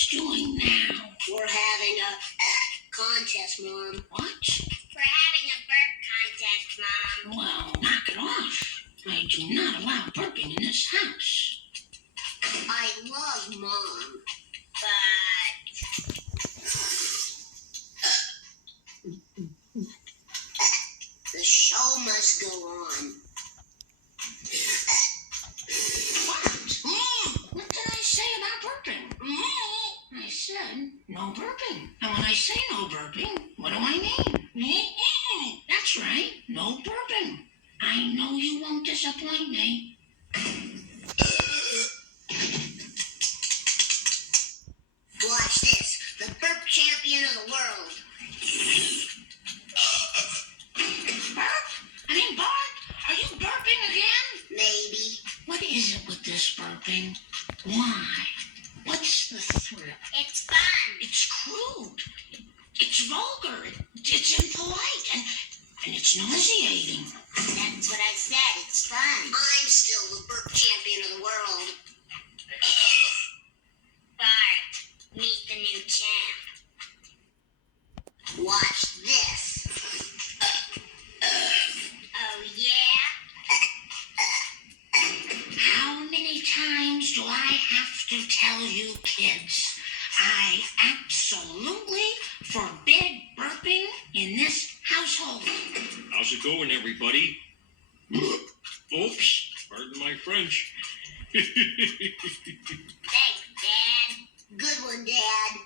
kids doing now? We're having a contest, Mom. What? We're having a burp contest, Mom. Well, knock it off. I do not allow burping in this house. I love Mom, but the show must go on. What did I say about burping? I said no burping. And when I say no burping, what do I mean? That's right, no burping. I know you won't disappoint me. Watch this, the burp champion of the world. Bart, are you burping again? Maybe. What is it with this burping? Why? What's the thrill? It's fun. It's crude. It's vulgar. It's impolite. And it's nauseating. That's what I said. It's fun. I'm still the burp champion of the world. Bart, meet the new champ. Watch this. Oh, yeah? How many times do I have to tell you kids? I absolutely forbid burping in this household. How's it going, everybody? Oops, pardon my French. Thanks, Dad. Good one, Dad.